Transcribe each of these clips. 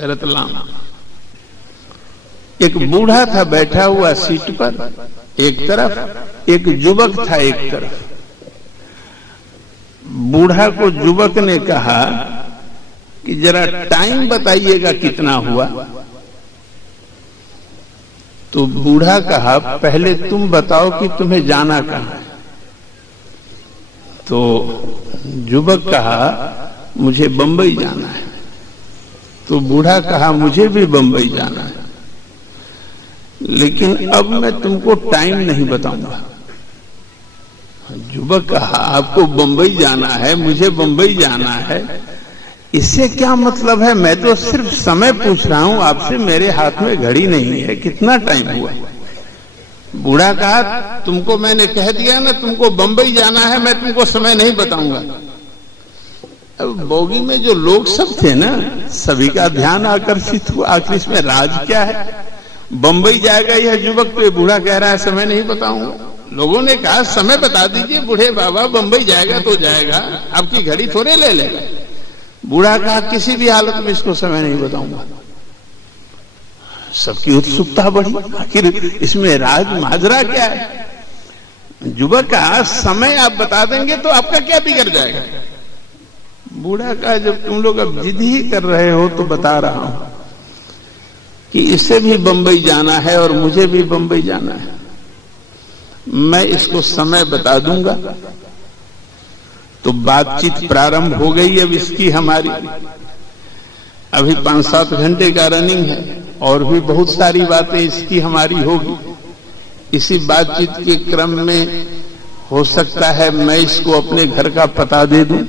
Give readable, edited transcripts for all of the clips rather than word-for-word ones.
रतलाम। एक बूढ़ा था बैठा हुआ सीट पर एक तरफ, एक युवक था एक तरफ। बूढ़ा को युवक ने कहा कि जरा टाइम बताइएगा कितना हुआ। तो बूढ़ा कहा पहले तुम बताओ कि तुम्हें जाना कहां है। तो युवक कहा मुझे बंबई जाना है। तो बूढ़ा कहा मुझे भी बंबई जाना है, लेकिन अब मैं तुमको टाइम नहीं बताऊंगा। युवक कहा आपको बंबई जाना है, मुझे बंबई जाना है, इससे क्या मतलब है? मैं तो सिर्फ समय पूछ रहा हूं आपसे, मेरे हाथ में घड़ी नहीं है, कितना टाइम हुआ? बूढ़ा कहा तुमको मैंने कह दिया ना तुमको बंबई जाना है, मैं तुमको समय नहीं बताऊंगा। अब बोगी में जो लोग सब थे ना, सभी का ध्यान आकर्षित हुआ। आखिर इसमें राज क्या है? बंबई जाएगा यह युवक, तो बूढ़ा कह रहा है समय नहीं बताऊंगा। लोगों ने कहा समय बता दीजिए बूढ़े बाबा, बंबई जाएगा तो जाएगा, आपकी घड़ी थोड़े ले लेगा। बूढ़ा कहा किसी भी हालत में इसको समय नहीं बताऊंगा। सबकी उत्सुकता बढ़ी, आखिर इसमें राज माजरा क्या है? युवक कहा समय आप बता देंगे तो आपका क्या बिगड़ जाएगा? बूढ़ा कहा जब तुम लोग अब जिद ही कर रहे हो तो बता रहा हूं कि इसे भी बंबई जाना है और मुझे भी बंबई जाना है, मैं इसको समय बता दूंगा। तो बातचीत प्रारंभ हो गई अब इसकी हमारी। अभी 5-7 घंटे का रनिंग है और भी बहुत सारी बातें इसकी हमारी होगी। इसी बातचीत के क्रम में हो सकता है मैं इसको अपने घर का पता दे दूं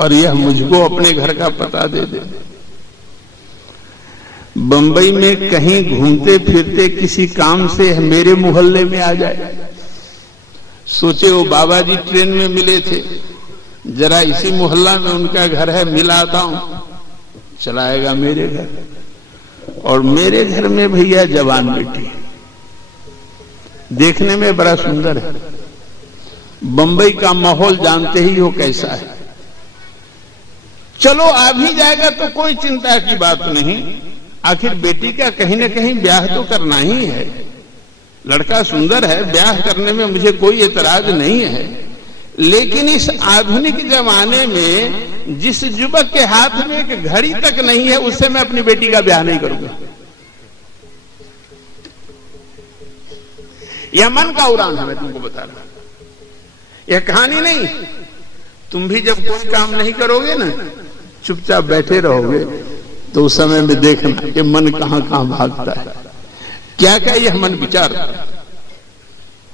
और यह मुझको अपने घर का पता दे दे। बंबई में कहीं घूमते फिरते किसी काम से मेरे मोहल्ले में आ जाए। सोचे वो बाबा जी ट्रेन में मिले थे, जरा इसी मोहल्ला में उनका घर है, मिलाता हूं। चलाएगा मेरे घर, और मेरे घर में भैया जवान बेटी देखने में बड़ा सुंदर है। बंबई का माहौल जानते ही हो कैसा है। चलो आ भी जाएगा तो कोई चिंता की बात नहीं, आखिर बेटी का कहीं न कहीं ब्याह तो करना ही है। लड़का सुंदर है, ब्याह करने में मुझे कोई एतराज नहीं है, लेकिन इस आधुनिक जमाने में जिस युवक के हाथ में एक घड़ी तक नहीं है, उससे मैं अपनी बेटी का ब्याह नहीं करूंगा। यह मन का उड़ान है, मैं तुमको बता रहा हूं, यह कहानी नहीं। तुम भी जब कोई काम नहीं करोगे ना, चुपचाप बैठे रहोगे, तो उस समय में देखना कि मन कहां कहां भागता है, क्या क्या यह मन विचार।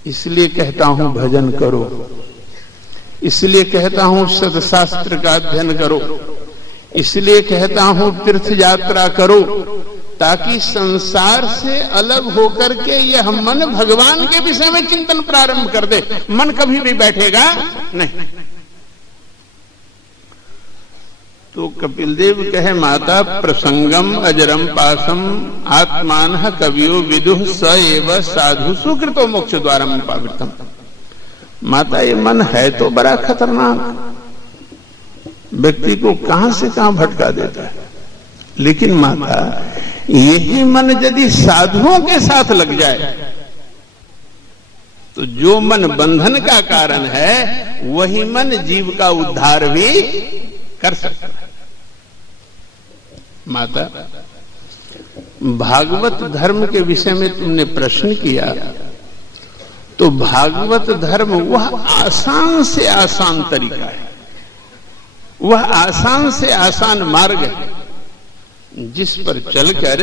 इसलिए कहता हूं भजन करो, इसलिए कहता हूं सदशास्त्र का अध्ययन करो, इसलिए कहता हूं तीर्थ यात्रा करो, ताकि संसार से अलग होकर के यह मन भगवान के विषय में चिंतन प्रारंभ कर दे। मन कभी भी बैठेगा नहीं। तो कपिल देव कहे माता प्रसंगम अजरम पासम आत्मान कवियो विदुः स एव साधु सुकृतो मोक्ष द्वारम पावितम। माता ये मन है तो बड़ा खतरनाक, व्यक्ति को कहां से कहां भटका देता है। लेकिन माता यही मन यदि साधुओं के साथ लग जाए तो जो मन बंधन का कारण है वही मन जीव का उद्धार भी कर सकता है। माता भागवत धर्म के विषय में तुमने प्रश्न किया, तो भागवत धर्म वह आसान से आसान तरीका है, वह आसान से आसान मार्ग है जिस पर चलकर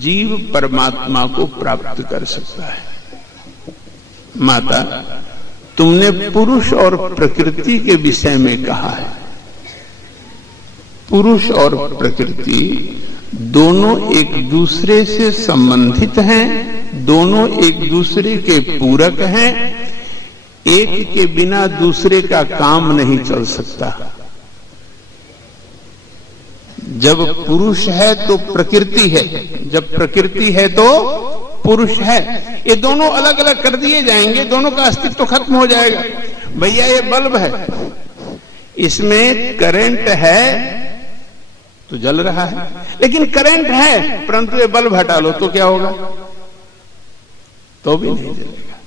जीव परमात्मा को प्राप्त कर सकता है। माता तुमने पुरुष और प्रकृति के विषय में कहा है। पुरुष और प्रकृति दोनों एक दूसरे से संबंधित हैं, दोनों एक दूसरे के पूरक हैं, एक के बिना दूसरे का काम नहीं चल सकता। जब पुरुष है तो प्रकृति है, जब प्रकृति है तो पुरुष है। ये दोनों अलग अलग कर दिए जाएंगे, दोनों का अस्तित्व खत्म हो जाएगा। भैया ये बल्ब है, इसमें करंट है तो जल रहा है, लेकिन करंट है परंतु ये बल्ब हटा लो तो क्या होगा? तो भी नहीं जलेगा।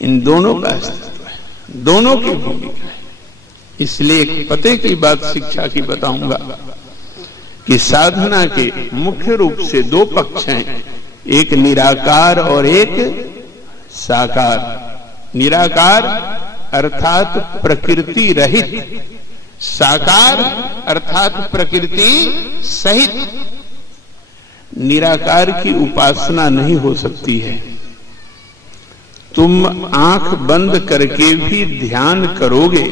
इन दोनों का अस्तित्व है, दोनों की भूमिका है। इसलिए एक पते की बात शिक्षा की बताऊंगा कि साधना के मुख्य रूप से दो पक्ष हैं, एक निराकार और एक साकार। निराकार अर्थात प्रकृति रहित, साकार अर्थात प्रकृति सहित। निराकार की उपासना नहीं हो सकती है। तुम आंख बंद करके भी ध्यान करोगे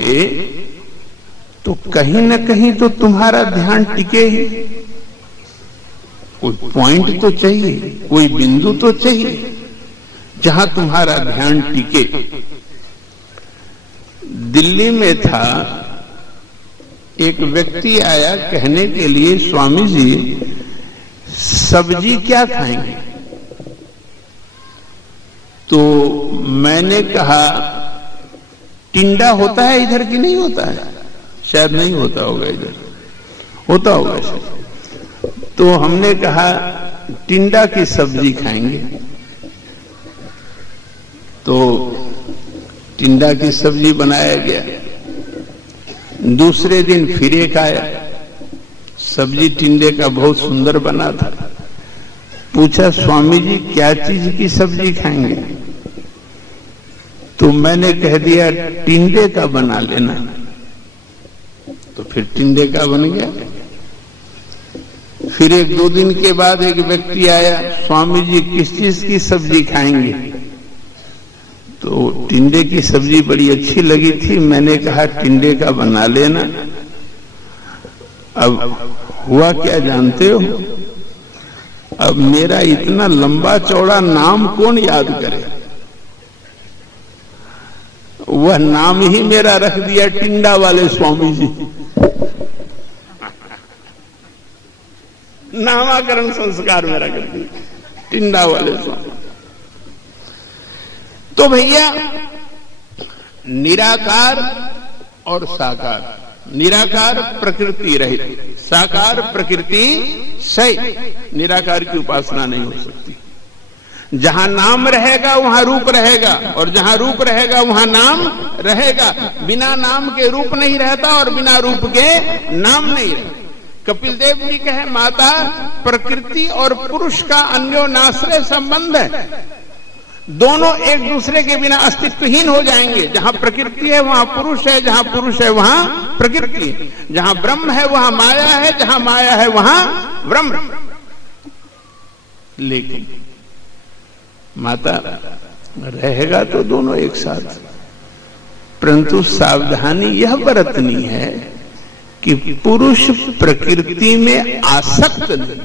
तो कहीं न कहीं तो तुम्हारा ध्यान टिके ही। कोई पॉइंट तो चाहिए, कोई बिंदु तो चाहिए जहां तुम्हारा ध्यान टिके। दिल्ली में था, एक व्यक्ति आया कहने के लिए, स्वामी जी सब्जी क्या खाएंगे? तो मैंने कहा टिंडा होता है इधर की नहीं होता है? शायद नहीं होता होगा, इधर होता होगा शायद। तो हमने कहा टिंडा की सब्जी खाएंगे। तो टिंडा की सब्जी बनाया गया। दूसरे दिन फिर एक आया, सब्जी टिंडे का बहुत सुंदर बना था। पूछा स्वामी जी क्या चीज की सब्जी खाएंगे? तो मैंने कह दिया टिंडे का बना लेना। तो फिर टिंडे का बन गया। फिर एक दो दिन के बाद एक व्यक्ति आया, स्वामी जी किस चीज की सब्जी खाएंगे? तो टिंडे की सब्जी बड़ी अच्छी लगी थी, मैंने कहा टिंडे का बना लेना। अब हुआ क्या जानते हो? अब मेरा इतना लंबा चौड़ा नाम कौन याद करे? वह नाम ही मेरा रख दिया टिंडा वाले स्वामी जी। नामाकरण संस्कार मेरा कर दिया टिंडा वाले स्वामी। तो भैया निराकार और साकार, निराकार प्रकृति रहित, साकार प्रकृति सहित। निराकार की उपासना नहीं हो सकती। जहां नाम रहेगा वहां रूप रहेगा, और जहां रूप रहेगा वहां नाम रहेगा। बिना नाम के रूप नहीं रहता और बिना रूप के नाम नहीं रहता। कपिल देव जी कहे माता प्रकृति और पुरुष का अन्योन्याश्रय संबंध है। दोनों एक दूसरे के बिना अस्तित्वहीन हो जाएंगे। जहां प्रकृति है वहां पुरुष है, जहां पुरुष है वहां प्रकृति है। जहां ब्रह्म है वहां माया है, जहां माया है वहां ब्रह्म। लेकिन माता रहेगा तो दोनों एक साथ, परंतु सावधानी यह बरतनी है कि पुरुष प्रकृति में आसक्त नहीं।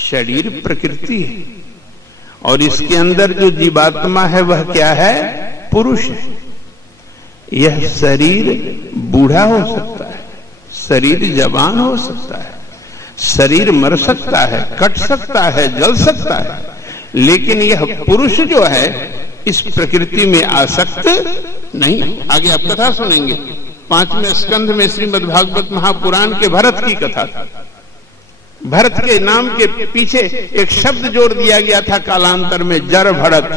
शरीर प्रकृति है और इसके अंदर जो जीवात्मा है वह क्या है? पुरुष है। यह शरीर बूढ़ा हो सकता है, शरीर जवान हो सकता है, शरीर मर सकता है, कट सकता है, जल सकता है, लेकिन यह पुरुष जो है इस प्रकृति में आसक्त नहीं। आगे आप कथा सुनेंगे, 5वें स्कंध में श्रीमद् भागवत महापुराण के भरत की कथा था। भरत के नाम के पीछे एक शब्द जोड़ दिया गया था कालांतर में, जर भरत।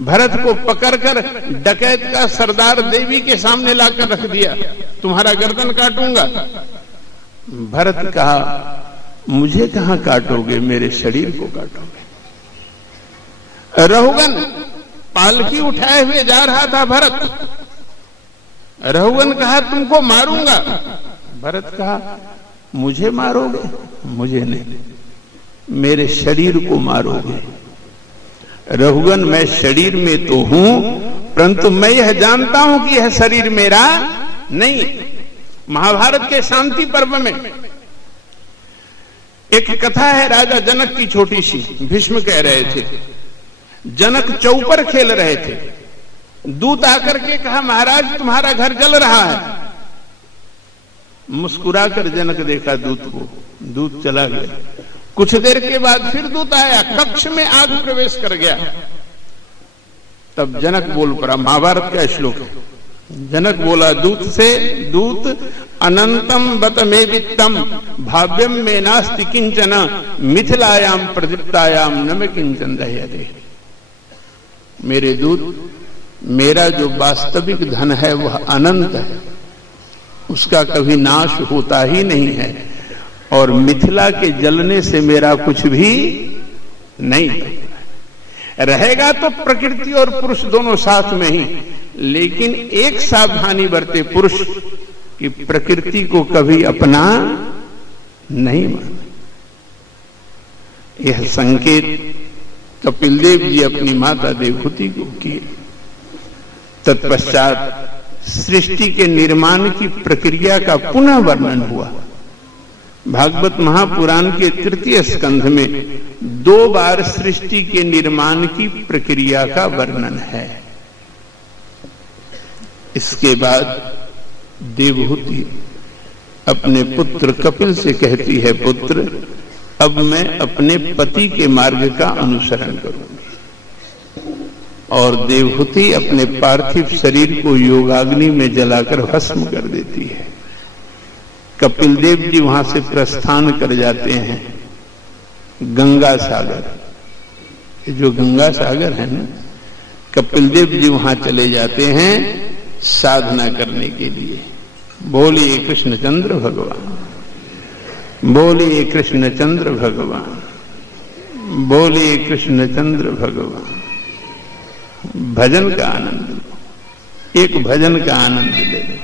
भरत को पकड़कर डकैत का सरदार देवी के सामने लाकर रख दिया, तुम्हारा गर्दन काटूंगा। भरत कहा मुझे कहां काटोगे, मेरे शरीर को काटोगे। रहुगन पालकी उठाए हुए जा रहा था भरत। रहुगन कहा तुमको मारूंगा। भरत कहा मुझे मारोगे? मुझे नहीं, मेरे शरीर को मारोगे। रहुगन मैं शरीर में तो हूं, परंतु मैं यह जानता हूं कि यह शरीर मेरा नहीं। महाभारत के शांति पर्व में एक कथा है, राजा जनक की छोटी सी। भीष्म कह रहे थे, जनक चौपर खेल रहे थे, दूत आकर के कहा महाराज तुम्हारा घर जल रहा है। मुस्कुराकर जनक देखा दूत को, दूत चला गया। कुछ देर के बाद फिर दूत आया, कक्ष में आग प्रवेश कर गया। तब जनक बोल पड़ा, महाभारत का श्लोक है, जनक बोला दूत से, दूत अनंतम बत मे वित्तम भाव्यम में नास्ति किंचन मिथिलायाम प्रदीप्तायाम न में किंचन दह्यते। मेरे दूत, मेरा जो वास्तविक धन है वह अनंत है, उसका कभी नाश होता ही नहीं है, और मिथिला के जलने से मेरा कुछ भी नहीं रहेगा। तो प्रकृति और पुरुष दोनों साथ में ही, लेकिन एक सावधानी बरते पुरुष कि प्रकृति को कभी अपना नहीं माने। यह संकेत कपिल देव जी अपनी माता देवहूति को किए। तत्पश्चात सृष्टि के निर्माण की प्रक्रिया का पुनः वर्णन हुआ। भागवत महापुराण के तृतीय स्कंध में 2 बार सृष्टि के निर्माण की प्रक्रिया का वर्णन है। इसके बाद देवहूति अपने पुत्र कपिल से कहती है, पुत्र अब मैं अपने पति के मार्ग का अनुसरण करूंगी। और देवहूति अपने पार्थिव शरीर को योगाग्नि में जलाकर भस्म कर देती है। कपिल देव जी वहां से प्रस्थान कर जाते हैं गंगा सागर, जो गंगा सागर है ना, कपिल देव जी वहां चले जाते हैं साधना करने के लिए। बोलिए कृष्णचंद्र भगवान, बोलिए कृष्णचंद्र भगवान, बोलिए कृष्णचंद्र भगवान। भजन का आनंद लो, एक भजन का आनंद ले लो।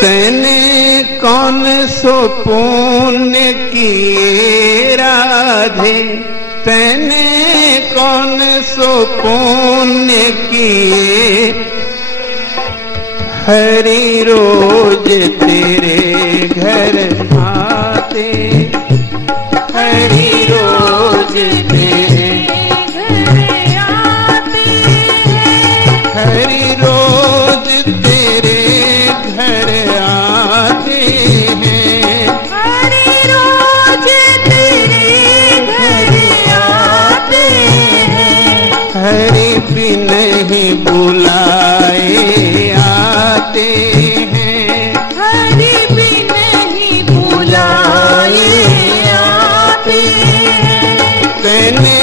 तैने कौन सो पुण्य किए राधे, तैने कौन सो पुण्य किए, हरि रोज तेरे घर आते, हरि रोज तेरे घर आते, हरि रोज तेरे घर आते हैं, हरि रोज तेरे घर आते हैं, हरि बिन ही बुलाए आते हैं, हरि बिन ही बुलाए आते हैं। तैने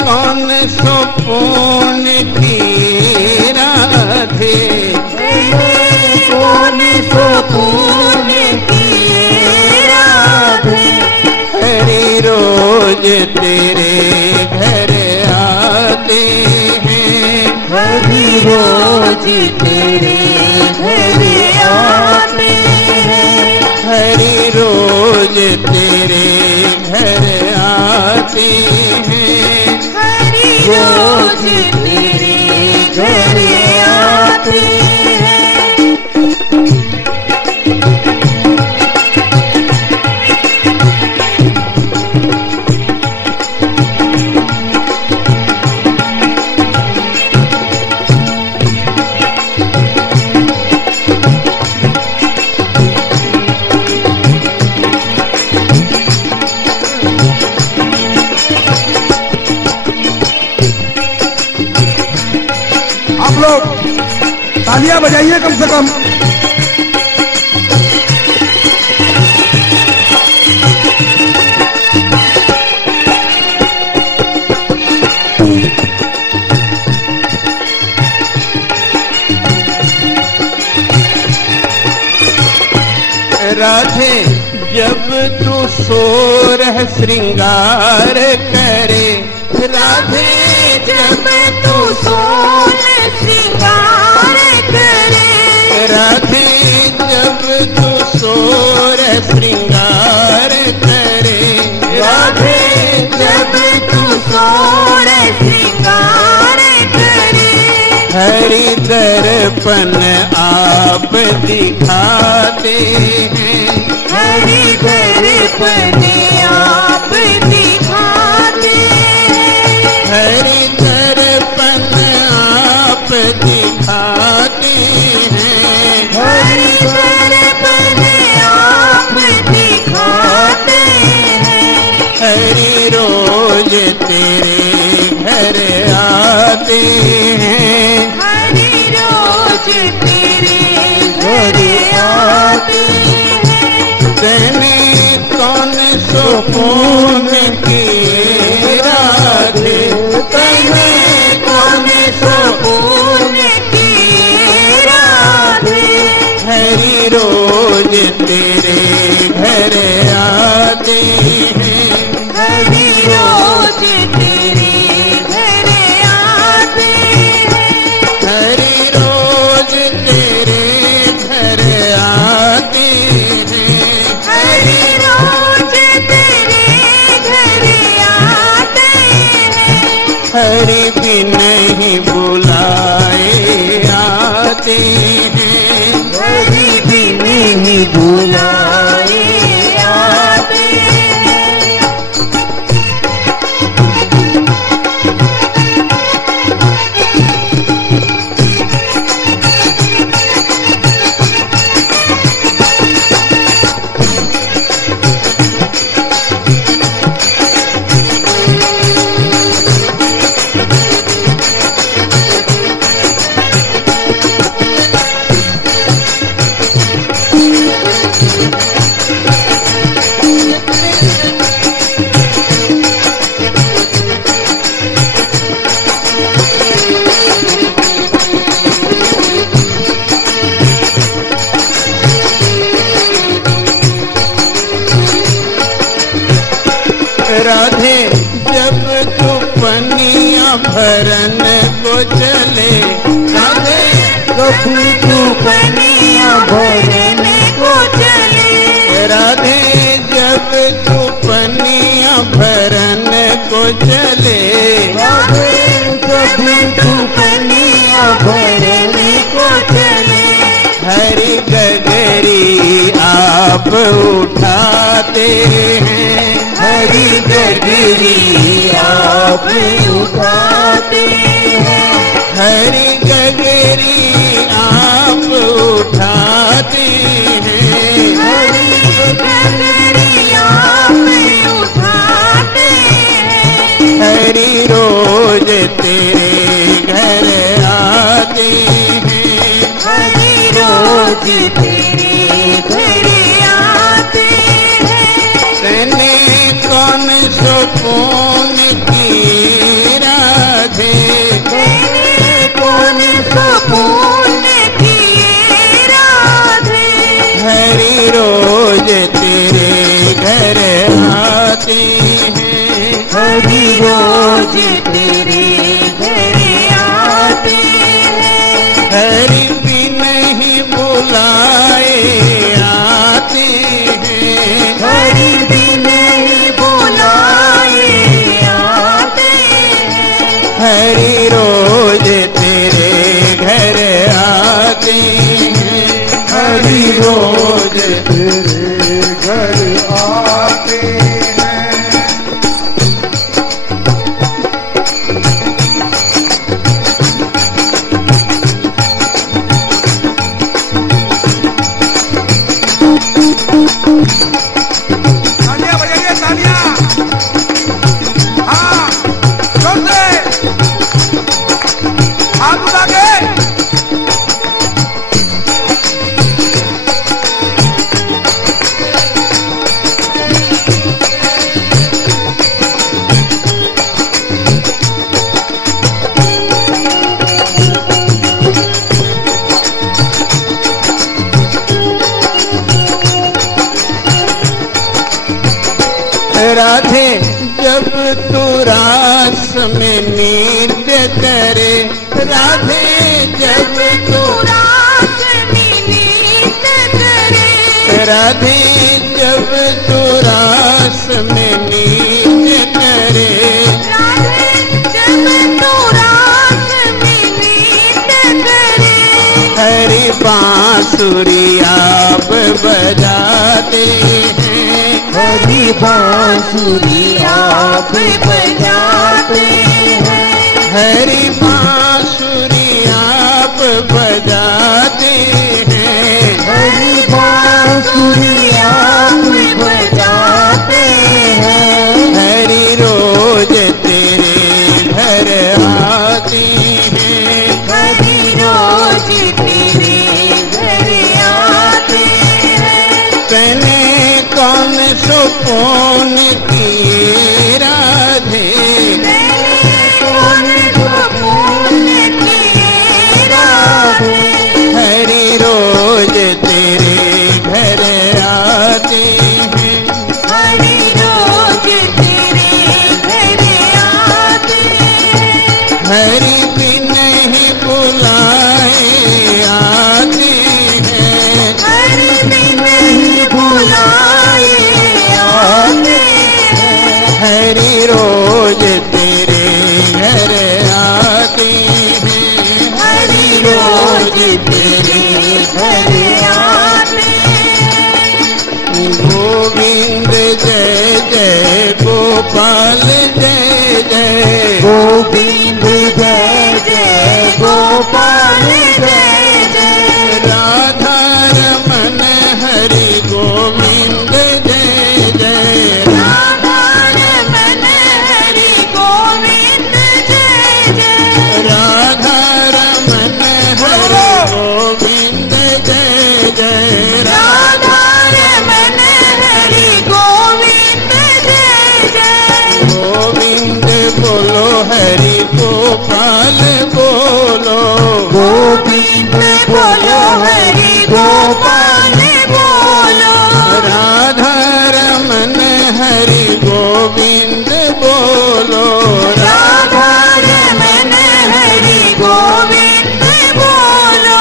कौन सो पुण्य किए राधे, तैने कौन सो पुण्य किए राधे, हरि रोज तेरे घर आते हैं, हरि रोज तेरे घर आते हैं, हरि रोज तेरे घर आते हैं, हरि रोज तेरे घर आते हैं। तालियां बजाइए कम से कम। राधे जब तू सोरह श्रृंगार करे, राधे जब तू सोरह श्रृंगार करे, राधे जब तू सोरह श्रृंगार करे, राधे जब तू सोरह श्रृंगार करे, हरि दर्पण आप दिखाते हैं, हरि दर्पण आप दिखाते हैं, हरि दर्पण आप दिखाते हैं, रोज तेरे घर आते हैं, हरि रोज तेरे घर आते हैं, हरि रोज तेरे घर आते हैं, हरि रोज तेरे घर आते हैं, हरि भी नहीं बुलाए आते हैं, हरि भी नहीं बुलाए आते हैं। राधे जब तू पनिया भरन को चले, राधे कभी तू पनिया भरने को चले, राधे जब तू पनिया भरन को चले, राधे कभी तू पनिया भरने को चले, हरि गगरी आप उठाते हैं, हरि गगरी आप उठाते हैं, हरि गगरी आप उठाते हैं, हरि गगरी आप उठाते हैं, हरि रोज तेरे घर आते हैं, हरि रोज तेरे घर आते हैं। तने कौन सो कौन की राधे, तेरे कौन सो पुण्य किए राधे, हरि रोज तेरे घर आते हैं, हरि रोज तेरे घर आते हैं, हरि भी नहीं बुलाए आते हैं, हरि भी नहीं बुलाए आते हैं, हरि रोज तेरे घर आते हैं, हरि रोज तेरे घर आते हैं। तालियां बजाइए, तालियां। हाँ, जोर से। हाथ उठा के। राधे जब तू रास में नृत्य करे, राधे जब तू रात मिलित करे, राधे जब तू रास में नृत्य करे, राधे जब तू रात मिलित करे, हरि बांसुरी आप बजाते हैं, हरि बांसुरी आप बजाते हैं, हरि बांसुरी आप बजाते हैं, हरि बांसुरी आप बजाते हैं, हरि रोज तेरे घर आते हैं, हरि रोज तेरे घर आते हैं। तने कौन सो कौन की राधे, कौन सो पुण्य किए राधे, हरि रोज तेरे राधा रमन हरि गोविंद जय जय। गोविंद बोलो हरि गोपाल बोलो, गोविंद बोलो हरि गोपाल बोलो, राधा रमन हरि गोविंद बोलो, राधा रमन हरि गोविंद बोलो,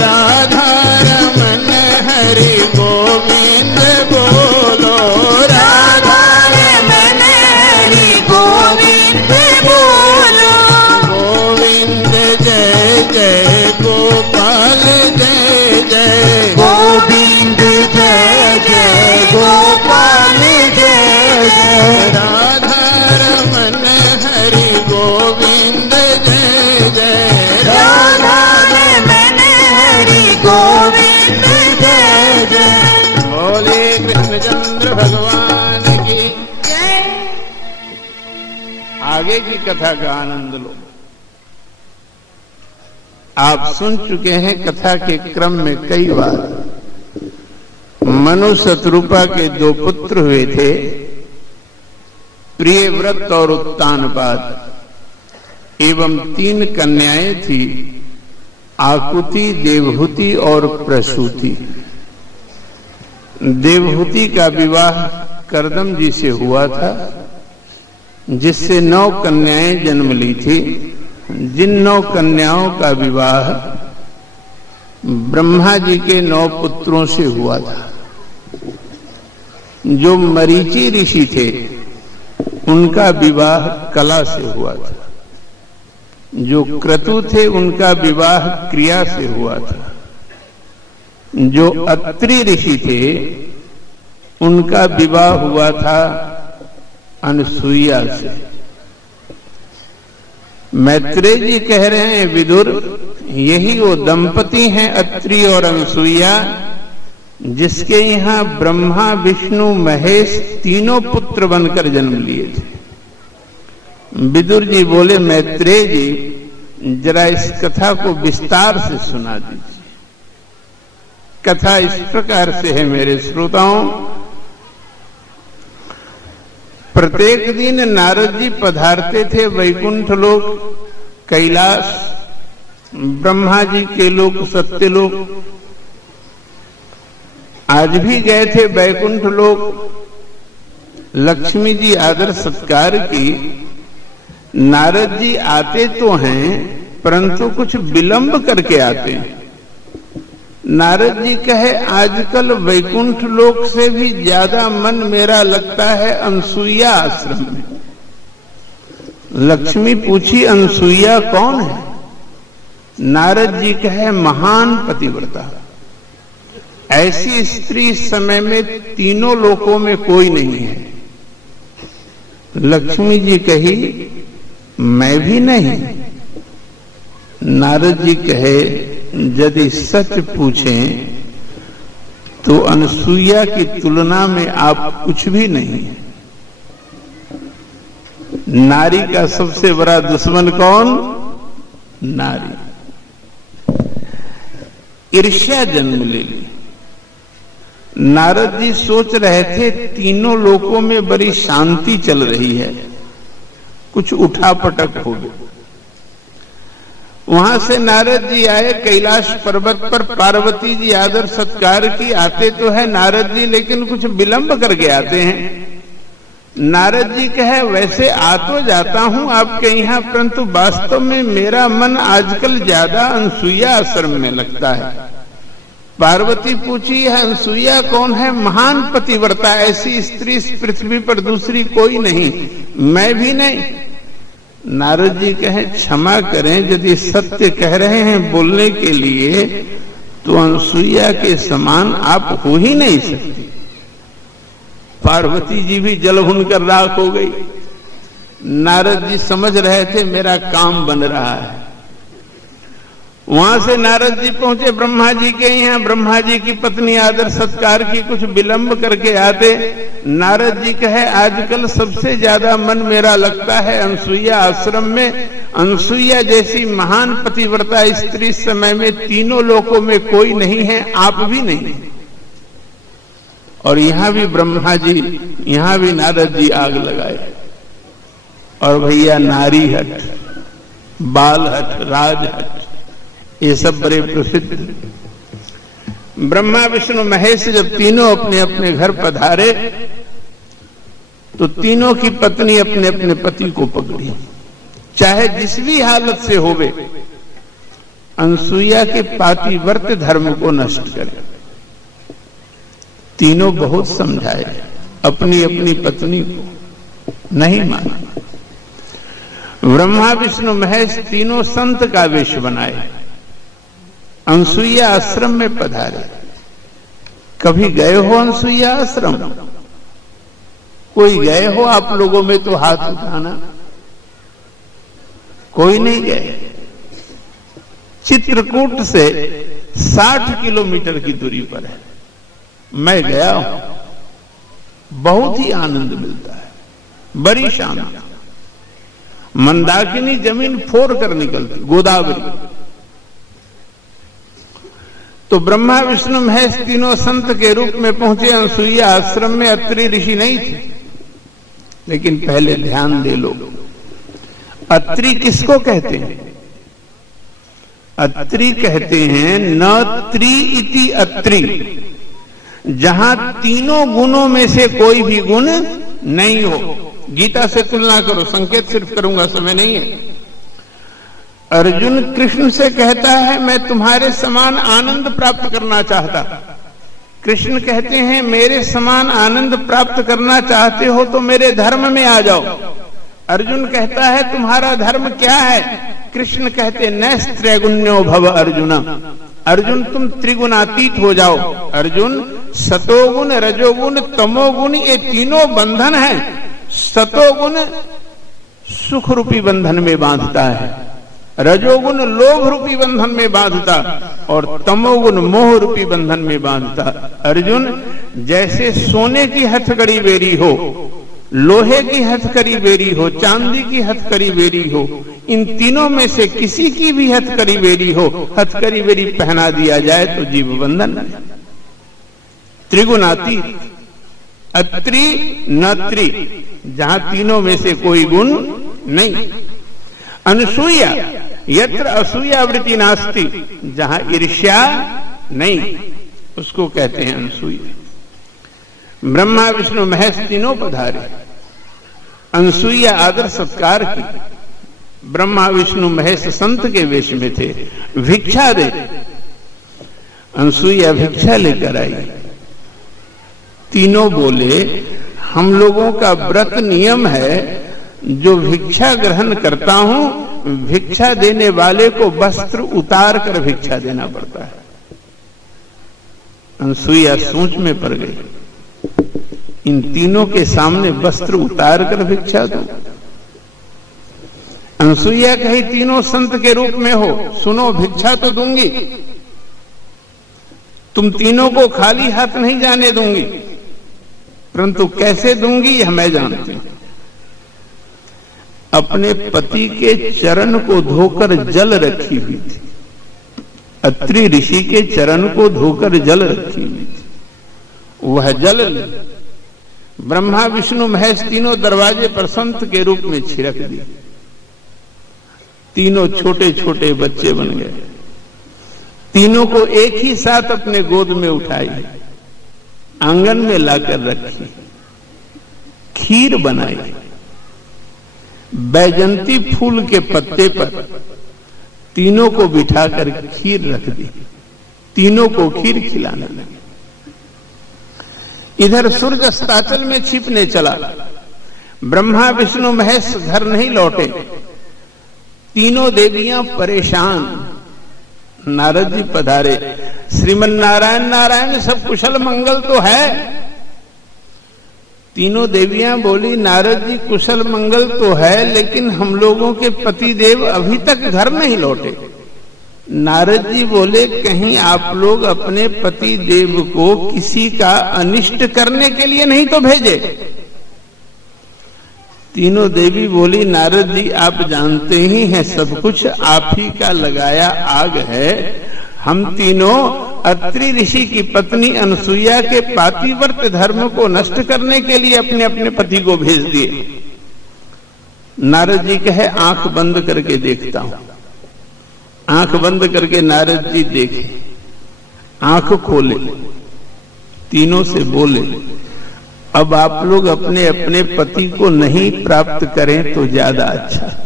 राधा रमन हरि गोविंद बोलो, राधा रमन हरि गोविंद बोलो, गोविंद जय जय गोपाल जय जय, गोविंद जय जय गोपाल जय जय, राधा रमन हरि गोविंद जय जय, राधा रमन हरि गोविंद जय जय। बोले कृष्णचंद्र भगवान की। जय। आगे की कथा का आनंद लो। आप सुन चुके हैं कथा के क्रम में कई बार। मनु शत्रुपा के 2 पुत्र हुए थे, प्रियव्रत और उत्तानपाद, एवं 3 कन्याएं थी, आकुति, देवहूति और प्रसूति। देवहूति का विवाह करदम जी से हुआ था, जिससे 9 कन्याएं जन्म ली थी। जिन 9 कन्याओं का विवाह ब्रह्मा जी के 9 पुत्रों से हुआ था। जो मरीचि ऋषि थे उनका विवाह कला से हुआ था। जो क्रतु थे उनका विवाह क्रिया से हुआ था। जो अत्रि ऋषि थे उनका विवाह हुआ था अनसुईया से। मैत्रेय जी कह रहे हैं विदुर, यही वो दंपति हैं अत्रि और अनसुईया, जिसके यहाँ ब्रह्मा विष्णु महेश तीनों पुत्र बनकर जन्म लिए थे। विदुर जी बोले, मैत्रेय जी जरा इस कथा को विस्तार से सुना दीजिए। कथा इस प्रकार से है मेरे श्रोताओं। प्रत्येक दिन नारद जी पधारते थे वैकुंठ लोक, कैलाश, ब्रह्मा जी के लोक, सत्यलोक। आज भी गए थे वैकुंठ लोक। लक्ष्मी जी आदर सत्कार की। नारद जी आते तो हैं परंतु कुछ विलंब करके आते हैं। नारद जी कहे, आजकल वैकुंठ लोक से भी ज्यादा मन मेरा लगता है अनसुईया आश्रम में। लक्ष्मी पूछी, अनसुईया कौन है? नारद जी कहे, महान पतिव्रता। ऐसी स्त्री इस समय में तीनों लोकों में कोई नहीं है। लक्ष्मी जी कही, मैं भी नहीं। नारद जी कहे, यदि सच पूछें तो अनसुईया की तुलना में आप कुछ भी नहीं है। नारी का सबसे बड़ा दुश्मन कौन? नारी। ईर्ष्या जन्म ले ली। नारद जी सोच रहे थे तीनों लोकों में बड़ी शांति चल रही है, कुछ उठापटक हो गई। वहां से नारद जी आए कैलाश पर्वत पर। पार्वती जी आदर सत्कार की। आते तो है नारद जी, लेकिन कुछ विलंब करके आते हैं। नारद जी कहे, वैसे आ तो जाता हूं आपके यहाँ, परंतु वास्तव में मेरा मन आजकल ज्यादा अनसुईया आश्रम में लगता है। पार्वती पूछी, है अनसुईया कौन है? महान पतिव्रता, ऐसी स्त्री इस पृथ्वी पर दूसरी कोई नहीं। मैं भी नहीं। नारद जी कहे, क्षमा करें, यदि सत्य कह रहे हैं बोलने के लिए तो अनसुईया के समान आप हो ही नहीं सकती। पार्वती जी भी जल भुनकर राख हो गई। नारद जी समझ रहे थे मेरा काम बन रहा है। वहां से नारद जी पहुंचे ब्रह्मा जी के यहाँ। ब्रह्मा जी की पत्नी आदर सत्कार की। कुछ विलंब करके आते। नारद जी कहे, आजकल सबसे ज्यादा मन मेरा लगता है अनसुईया आश्रम में। अनसुईया जैसी महान पतिव्रता स्त्री इस समय में तीनों लोकों में कोई नहीं है, आप भी नहीं। और यहां भी ब्रह्मा जी, यहां भी नारद जी आग लगाए। और भैया नारी हट, बाल हट, राज हट, ये सब बड़े प्रसिद्ध। ब्रह्मा विष्णु महेश जब तीनों अपने अपने घर पधारे तो तीनों की पत्नी अपने अपने पति को पकड़ी, चाहे जिस भी हालत से होवे, अनसुईया के पातिव्रत धर्म को नष्ट करे। तीनों बहुत समझाए, अपनी अपनी पत्नी को नहीं माना। ब्रह्मा विष्णु महेश तीनों संत का वेश बनाए, अनसुईया आश्रम में पधारे। कभी गए हो अनसुईया आश्रम? कोई गए हो आप लोगों में तो हाथ उठाना। कोई नहीं गए। चित्रकूट से 60 किलोमीटर की दूरी पर है। मैं गया हूं, बहुत ही आनंद मिलता है, बड़ी शांति। मंदाकिनी जमीन फोड़ कर निकलती, गोदावरी। तो ब्रह्मा विष्णु महेश तीनों संत के रूप में पहुंचे अनसुईया आश्रम में। अत्रि ऋषि नहीं थे, लेकिन पहले ध्यान दे लो, अत्रि किसको कहते हैं? अत्रि कहते हैं न त्रि इति अत्रि, जहां तीनों गुणों में से कोई भी गुण नहीं हो। गीता से तुलना करो, संकेत सिर्फ करूंगा, समय नहीं है। अर्जुन कृष्ण से कहता है मैं तुम्हारे समान आनंद प्राप्त करना चाहता। कृष्ण कहते हैं मेरे समान आनंद प्राप्त करना चाहते हो तो मेरे धर्म में आ जाओ। अर्जुन कहता है तुम्हारा धर्म क्या है? कृष्ण कहते नैस्त्रैगुण्यो भव अर्जुन। अर्जुन तुम त्रिगुणातीत हो जाओ। अर्जुन सतोगुण रजोगुण तमोगुण ये तीनों बंधन है। सतोगुण सुख रूपी बंधन में बांधता है, रजोगुण लोभ रूपी बंधन में बांधता और तमोगुण मोह रूपी बंधन में बांधता। अर्जुन जैसे सोने की हथकड़ी बेरी हो, लोहे की हथकड़ी बेरी हो, चांदी की हथकड़ी बेरी हो, इन तीनों में से किसी की भी हथकड़ी बेरी हो, हथकड़ी बेरी पहना दिया जाए तो जीव बंधन। त्रिगुणातीत, अत्रि नत्रि, जहां तीनों में से कोई गुण नहीं। अनसूया यत्र असूया वृत्ति नास्ति, जहां ईर्ष्या नहीं, उसको कहते हैं अनसूया। ब्रह्मा विष्णु महेश तीनों पधारे। अनसूया आदर सत्कार की। ब्रह्मा विष्णु महेश संत के वेश में थे। भिक्षा दे, अनसूया भिक्षा लेकर आई। तीनों बोले हम लोगों का व्रत नियम है, जो भिक्षा ग्रहण करता हूं, भिक्षा देने वाले को वस्त्र उतार कर भिक्षा देना पड़ता है। अनसूया सोच में पड़ गई, इन तीनों के सामने वस्त्र उतार कर भिक्षा दो। अनसूया कही तीनों संत के रूप में हो, सुनो भिक्षा तो दूंगी, तुम तीनों को खाली हाथ नहीं जाने दूंगी, परंतु कैसे दूंगी यह मैं जानती हूं। अपने पति के चरण को धोकर जल रखी हुई थी। अत्रि ऋषि के चरण को धोकर जल रखी हुई थी। वह जल ब्रह्मा विष्णु महेश तीनों दरवाजे पर संत के रूप में छिड़क दी। तीनों छोटे छोटे बच्चे बन गए। तीनों को एक ही साथ अपने गोद में उठाई, आंगन में लाकर रखी, खीर बनाई, बैजंती फूल के पत्ते पर तीनों को बिठाकर खीर रख दी। तीनों को खीर खिलाने लगे। इधर सूर्य अस्ताचल में छिपने चला। ब्रह्मा विष्णु महेश घर नहीं लौटे। तीनों देवियां परेशान। नारद जी पधारे। श्रीमन नारायण नारायण सब कुशल मंगल तो है। तीनों देवियां बोली नारद जी कुशल मंगल तो है, लेकिन हम लोगों के पति देव अभी तक घर नहीं लौटे। नारद जी बोले कहीं आप लोग अपने पति देव को किसी का अनिष्ट करने के लिए नहीं तो भेजे। तीनों देवी बोली नारद जी आप जानते ही हैं सब कुछ आप ही का लगाया आग है। हम तीनों अत्रि ऋषि की पत्नी अनसुईया के पातिव्रत्य धर्म को नष्ट करने के लिए अपने अपने पति को भेज दिए। नारद जी कहे आंख बंद करके देखता हूं। आंख बंद करके नारद जी देखे, आंख खोले, तीनों से बोले, अब आप लोग अपने अपने पति को नहीं प्राप्त करें तो ज्यादा अच्छा।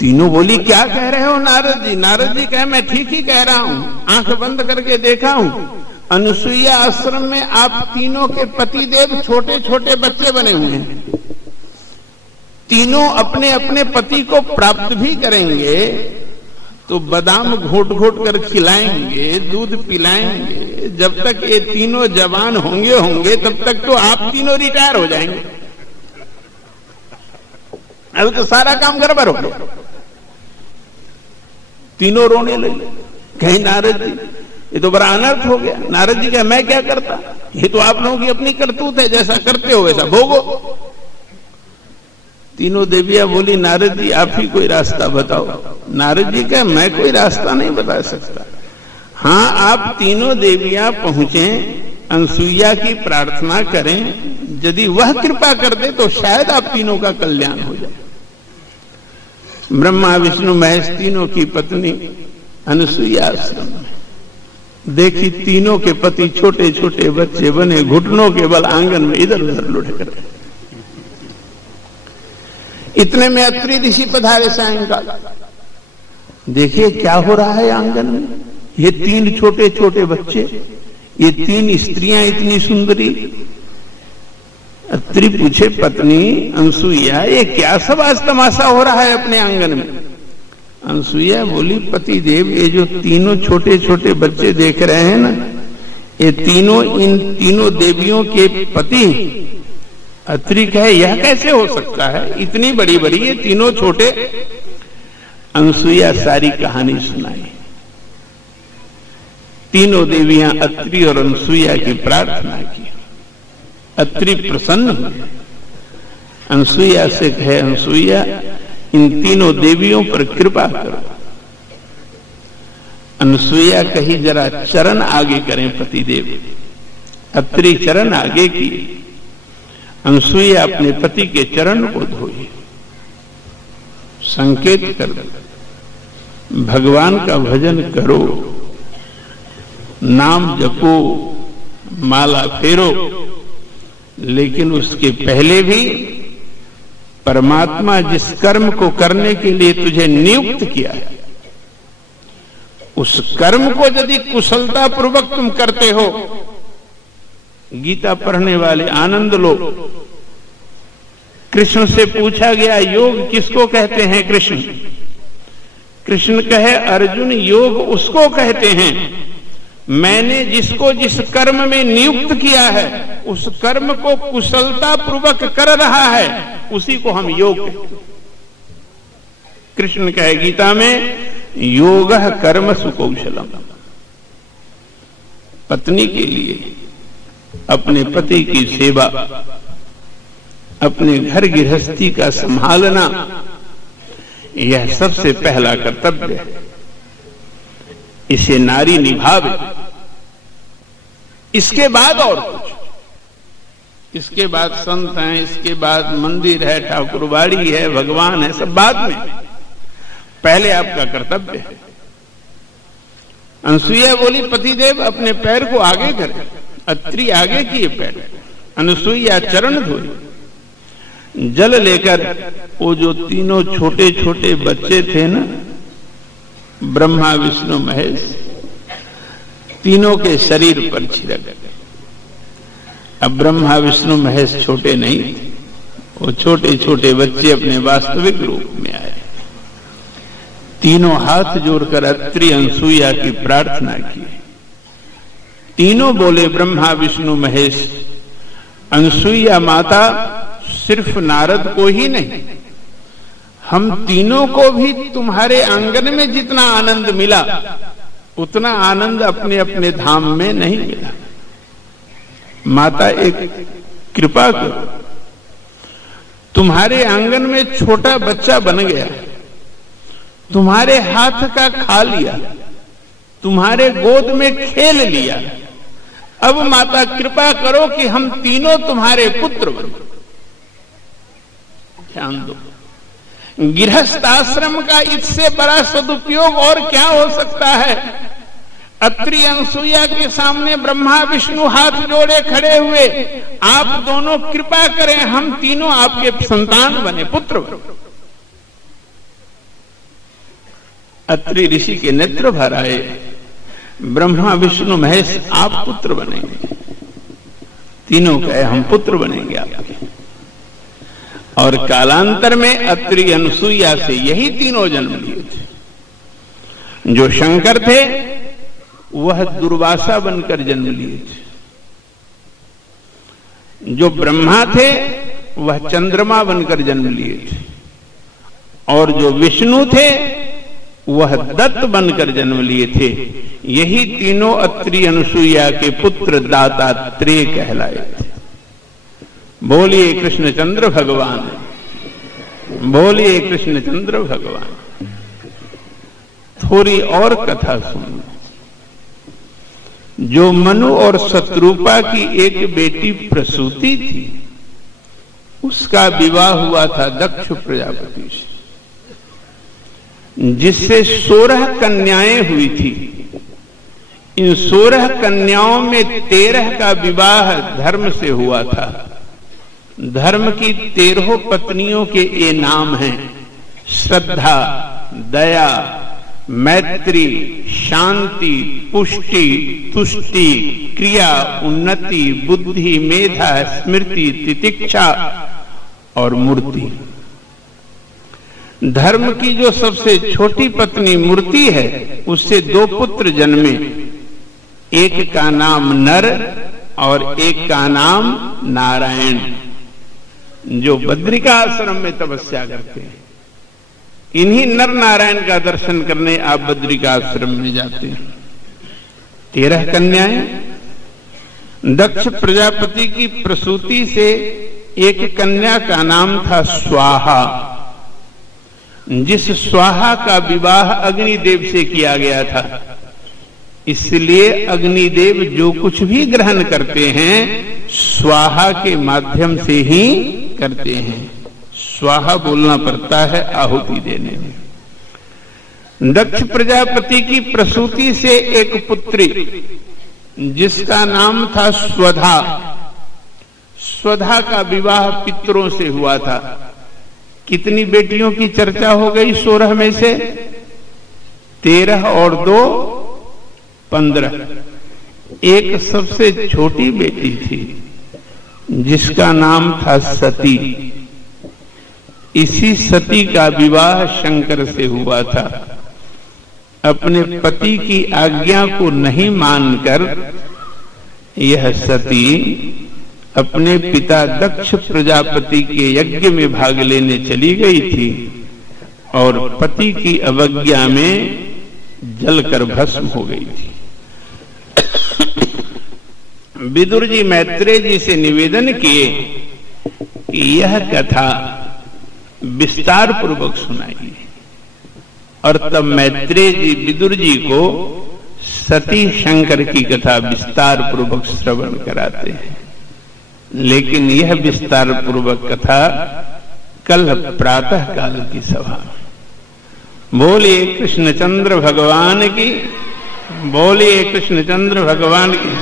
तीनों बोली क्या कह रहे हो नारद जी? नारद जी कहे मैं ठीक ही कह रहा हूं, आंख बंद करके देखा हूं, अनुसुईया आश्रम में आप तीनों के पति देव छोटे छोटे बच्चे बने हुए हैं। तीनों अपने अपने पति को प्राप्त भी करेंगे तो बादाम घोट घोट कर खिलाएंगे, दूध पिलाएंगे। जब तक ये तीनों जवान होंगे तब तक तो आप तीनों रिटायर हो जाएंगे। अब तो सारा काम गड़बड़ हो गया। तीनों रोने लगे, कहीं नारद जी ये तो बड़ा अनर्थ हो गया। नारद जी कहा मैं क्या करता, ये तो आप लोगों की अपनी करतूत है, जैसा करते हो वैसा भोगो। तीनों देवियां बोली नारद जी आप ही कोई रास्ता बताओ। नारद जी कहा मैं कोई रास्ता नहीं बता सकता। हाँ, आप तीनों देवियां पहुंचे, अनसुईया की प्रार्थना करें, यदि वह कृपा कर दे तो शायद आप तीनों का कल्याण हो जाए। ब्रह्मा विष्णु महेश तीनों की पत्नी अनसुईया आश्रम में देखी, तीनों के पति छोटे छोटे बच्चे बने, घुटनों के बल आंगन में इधर उधर लुढ़क रहे। इतने में अत्रि ऋषि पधारे सायंकाल। देखिए क्या हो रहा है आंगन में, ये तीन छोटे छोटे बच्चे, ये तीन स्त्रियां इतनी सुंदरी। अत्रि पूछे पत्नी अनसुईया ये क्या सब आज तमाशा हो रहा है अपने आंगन में? अनसुईया बोली पति देव ये जो तीनों छोटे छोटे बच्चे देख रहे हैं ना, ये तीनों इन तीनों देवियों के पति। अत्रि कहे यह कैसे हो सकता है, इतनी बड़ी बड़ी ये तीनों छोटे। अनसुईया सारी कहानी सुनाई। तीनों देवियां अत्रि और अनसुईया की प्रार्थना की। अत्रि प्रसन्न हुए, अनसुईया से कहे अनसुईया इन तीनों देवियों पर कृपा करो। अनसुईया कही जरा चरण आगे करें पतिदेव। अत्रि चरण आगे की, अनसुईया अपने पति के चरण को धोई, संकेत कर दो भगवान का भजन करो, नाम जपो, माला फेरो, लेकिन उसके पहले भी परमात्मा जिस कर्म को करने के लिए तुझे नियुक्त किया है, उस कर्म को यदि कुशलता पूर्वक तुम करते हो, गीता पढ़ने वाले आनंद लो। कृष्ण से पूछा गया योग किसको कहते हैं कृष्ण? कृष्ण कहे अर्जुन योग उसको कहते हैं मैंने जिसको जिस कर्म में नियुक्त किया है उस कर्म को कुशलता पूर्वक कर रहा है, उसी को हम योग कहते हैं। कृष्ण कहे गीता में योगः कर्मसु कौशलम। पत्नी के लिए अपने पति की सेवा, अपने घर गृहस्थी का संभालना, यह सबसे पहला कर्तव्य है। इसे नारी निभावे। इसके बाद और कुछ, इसके बाद संत हैं, इसके बाद मंदिर है, ठाकुरबाड़ी है, भगवान है, सब बाद में, पहले आपका कर्तव्य है। अनसुईया बोली पतिदेव अपने पैर को आगे करें। अत्रि आगे किए पैर, अनसुईया चरण धोए, जल लेकर वो जो तीनों छोटे छोटे बच्चे थे ना, ब्रह्मा विष्णु महेश, तीनों के शरीर पर छिड़क गए। अब ब्रह्मा विष्णु महेश छोटे नहीं थे, वो छोटे छोटे बच्चे अपने वास्तविक रूप में आए। तीनों हाथ जोड़कर अत्रि अनसुईया की प्रार्थना की। तीनों बोले ब्रह्मा विष्णु महेश, अनसुईया माता सिर्फ नारद को ही नहीं, हम तीनों को भी तुम्हारे आंगन में जितना आनंद मिला उतना आनंद अपने अपने धाम में नहीं मिला। माता एक कृपा करो, तुम्हारे आंगन में छोटा बच्चा बन गया, तुम्हारे हाथ का खा लिया, तुम्हारे गोद में खेल लिया, अब माता कृपा करो कि हम तीनों तुम्हारे पुत्र बने। ध्यान दो, गृहस्थ आश्रम का इससे बड़ा सदुपयोग और क्या हो सकता है। अत्रि अनसुईया के सामने ब्रह्मा विष्णु हाथ जोड़े खड़े हुए, आप दोनों कृपा करें हम तीनों आपके संतान बने, पुत्र बने। अत्रि ऋषि के नेत्र भर आए, ब्रह्मा विष्णु महेश आप पुत्र बनेंगे। तीनों कहे हम पुत्र बनेंगे आपके। और कालांतर में अत्रि अनसुईया से यही तीनों जन्म लिए थे। जो शंकर थे वह दुर्वासा बनकर जन्म लिए थे, जो ब्रह्मा थे वह चंद्रमा बनकर जन्म लिए थे, और जो विष्णु थे वह दत्त बनकर जन्म लिए थे। यही तीनों अत्रि अनसुईया के पुत्र दातात्रेय कहलाए थे। बोलिए कृष्णचंद्र भगवान, बोलिए कृष्णचंद्र भगवान। थोड़ी और कथा सुन। जो मनु और शत्रुपा की एक बेटी प्रसूति थी, उसका विवाह हुआ था दक्ष प्रजापति से, जिससे 16 कन्याएं हुई थी। इन 16 कन्याओं में 13 का विवाह धर्म से हुआ था। धर्म की 13 पत्नियों के ये नाम हैं: श्रद्धा, दया, मैत्री, शांति, पुष्टि, तुष्टि, क्रिया, उन्नति, बुद्धि, मेधा, स्मृति, तितिक्षा और मूर्ति। धर्म की जो सबसे छोटी पत्नी मूर्ति है, उससे 2 पुत्र जन्मे। एक का नाम नर और एक का नाम नारायण, जो बद्रिका आश्रम में तपस्या करते हैं। इन्हीं नर नारायण का दर्शन करने आप बद्रिका आश्रम में जाते हैं। 13 कन्याएं। दक्ष प्रजापति की प्रसूति से एक कन्या का नाम था स्वाहा, जिस स्वाहा का विवाह अग्निदेव से किया गया था। इसलिए अग्निदेव जो कुछ भी ग्रहण करते हैं स्वाहा के माध्यम से ही करते हैं। स्वाहा बोलना पड़ता है आहुति देने में। दक्ष प्रजापति की प्रसूति से एक पुत्री, जिसका नाम था स्वधा। स्वधा का विवाह पितरों से हुआ था। कितनी बेटियों की चर्चा हो गई 16 में से? 13 और 2 15। एक सबसे छोटी बेटी थी जिसका नाम था सती। इसी सती का विवाह शंकर से हुआ था। अपने पति की आज्ञा को नहीं मानकर यह सती अपने पिता दक्ष प्रजापति के यज्ञ में भाग लेने चली गई थी और पति की अवज्ञा में जलकर भस्म हो गई थी। विदुर जी मैत्रेय जी से निवेदन किए कि यह कथा विस्तार पूर्वक सुनाइए, और तब मैत्रेय जी विदुर जी को सती शंकर की कथा विस्तार पूर्वक श्रवण कराते हैं। लेकिन यह विस्तार पूर्वक कथा कल प्रातः काल की सभा। बोलिए कृष्णचंद्र भगवान की, बोलिए कृष्णचंद्र भगवान की।